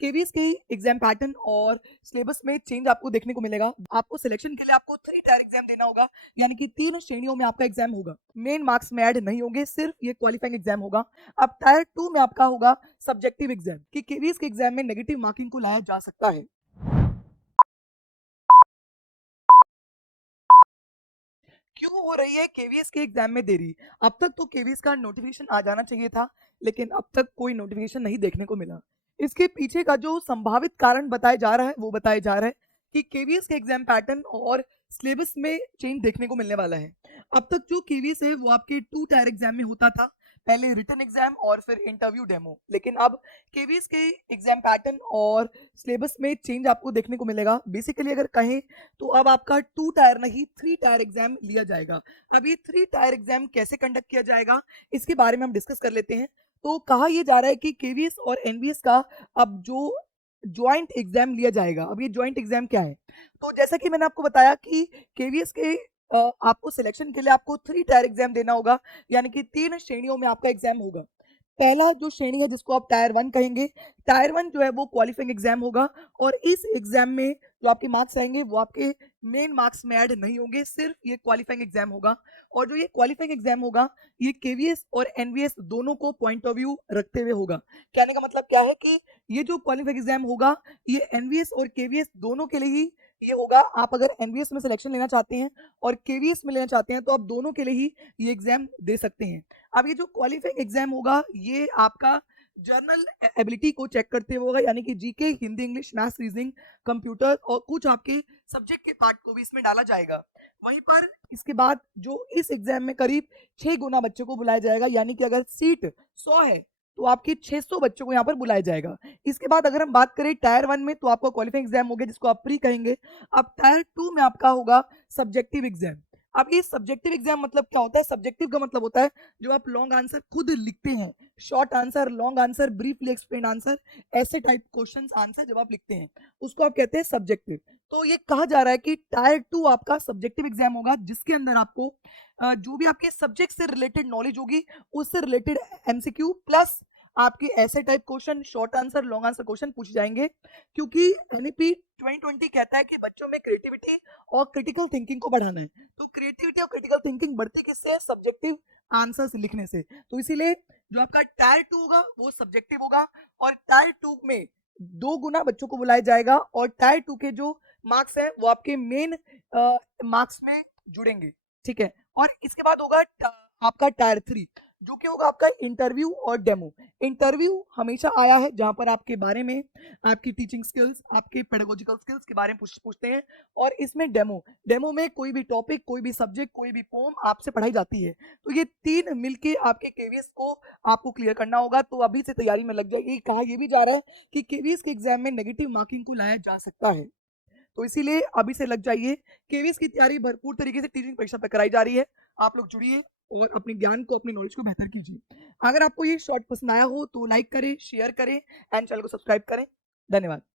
KVS के exam pattern और syllabus में चेंज आपको देखने को मिलेगा। आपको सिलेक्शन के लिए आपको 3 टायर एग्जाम देना होगा, यानी कि 3 श्रेणियों में आपका एग्जाम होगा। मेन मार्क्स में ऐड नहीं होंगे, सिर्फ ये क्वालिफाइंग एग्जाम होगा। अब टायर 2 में आपका होगा सब्जेक्टिव एग्जाम कि केवीएस के एग्जाम में नेगेटिव मार्किंग को लाया जा सकता है। क्यों हो रही है केवीएस के एग्जाम में देरी? अब तक तो केवीएस का नोटिफिकेशन आ जाना चाहिए था, लेकिन अब तक कोई नोटिफिकेशन नहीं देखने को मिला। इसके पीछे का जो संभावित कारण बताया जा रहा है वो बताया जा रहा है कि केवीएस के एग्जाम पैटर्न और सिलेबस में चेंज देखने को मिलने वाला है। अब तक जो केवीएस है वो आपके 2 टायर एग्जाम में होता था, पहले रिटन एग्जाम और फिर इंटरव्यू डेमो। लेकिन अब केवीएस के एग्जाम पैटर्न और सिलेबस में चेंज आपको देखने को मिलेगा। बेसिकली अगर कहें तो अब आपका 2 टायर नहीं 3 टायर एग्जाम लिया जाएगा। अब ये 3 टायर एग्जाम कैसे कंडक्ट किया जाएगा, इसके बारे में हम डिस्कस कर लेते हैं। तो कहा यह जा रहा है कि केवीएस और एनवीएस का अब जो जॉइंट एग्जाम लिया जाएगा। अब ये जॉइंट एग्जाम क्या है? तो जैसा कि मैंने आपको बताया कि केवीएस के आपको सिलेक्शन के लिए आपको 3 टायर एग्जाम देना होगा, यानी कि 3 श्रेणियों में आपका एग्जाम होगा। पहला जो श्रेणी है जिसको आप टायर 1 कहेंगे, टायर 1 जो है वो क्वालिफाइंग एग्जाम होगा और इस एग्जाम में जो आपके मार्क्स आएंगे वो आपके मेन मार्क्स में ऐड नहीं होंगे, सिर्फ ये क्वालिफाइंग एग्जाम होगा। और जो ये क्वालिफाइंग एग्जाम होगा ये केवीएस और एनवीएस दोनों को पॉइंट ऑफ व्यू रखते हुए होगा। कहने का मतलब क्या है कि ये जो क्वालिफाइंग एग्जाम होगा ये एनवीएस और केवीएस दोनों के लिए ही ये होगा। आप अगर एनवीएस में सिलेक्शन लेना चाहते हैं और केवीएस में लेना चाहते हैं तो आप दोनों के लिए ही ये एग्जाम दे सकते हैं। अब ये जो क्वालिफाइंग एग्जाम होगा ये आपका जर्नल एबिलिटी को चेक करते हुए होगा, यानी कि GK, Hindi, English, maths, reasoning, computer और कुछ आपके सब्जेक्ट के पार्ट को भी इसमें डाला जाएगा। वहीं पर इसके बाद जो इस एग्जाम में करीब 6 गुना बच्चों को बुलाया जाएगा, यानी कि अगर सीट 100 है तो आपके 600 बच्चों को यहाँ पर बुलाया जाएगा। इसके बाद अगर हम बात करें टायर 1 में तो आपका क्वालिफाइंग एग्जाम हो गया जिसको आप प्री कहेंगे। अब टायर 2 में आपका होगा सब्जेक्टिव एग्जाम। अब ये सब्जेक्टिव एग्जाम मतलब क्या होता है? सब्जेक्टिव का मतलब होता है जो आप लॉन्ग आंसर खुद लिखते हैं, short answer, long answer, briefly explain answer, ऐसे टाइप क्वेश्चंस आंसर जब आप लिखते हैं उसको आप कहते हैं सब्जेक्टिव। तो ये कहा जा रहा है कि टायर 2 आपका सब्जेक्टिव एग्जाम होगा जिसके अंदर आपको जो भी आपके सब्जेक्ट से रिलेटेड नॉलेज होगी उससे रिलेटेड एमसीक्यू प्लस आपके ऐसे type question, short answer, long answer question पूछे जाएंगे। क्योंकि एनईपी 2020 कहता है कि बच्चों में क्रिएटिविटी और क्रिटिकल थिंकिंग को बढ़ाना है। तो क्रिएटिविटी और क्रिटिकल थिंकिंग बढ़ती किससे? सब्जेक्टिव आंसर्स लिखने से। तो इसीलिए जो आपका टायर 2 होगा वो सब्जेक्टिव होगा और टायर 2 में 2 गुना बच्चों को बुलाया जाएगा और टायर 2 के जो मार्क्स हैं वो आपके मेन मार्क्स में जुड़ेंगे। ठीक है, और इसके बाद होगा आपका टायर 3 जो कि होगा आपका इंटरव्यू और डेमो। इंटरव्यू हमेशा आया है जहां पर आपके बारे में, आपकी टीचिंग स्किल्स, आपके पेडागोजिकल स्किल्स के बारे में पूछते हैं। और इसमें डेमो में कोई भी टॉपिक, कोई भी सब्जेक्ट, कोई भी पोम आपसे पढ़ाई जाती है। तो ये 3 मिलके आपके केवीएस को आपको क्लियर करना होगा। तो अभी से तैयारी में लग जाएगी। कहा यह भी जा रहा है कि केवीएस के एग्जाम में नेगेटिव मार्किंग को लाया जा सकता है, तो इसीलिए अभी से लग जाइए। केवीएस की तैयारी भरपूर तरीके से टीचिंग परीक्षा पर कराई जा रही है। आप लोग जुड़िए और अपने ज्ञान को, अपनी नॉलेज को बेहतर कीजिए। अगर आपको ये शॉर्ट पसंद आया हो तो लाइक करें, शेयर करें एंड चैनल को सब्सक्राइब करें। धन्यवाद।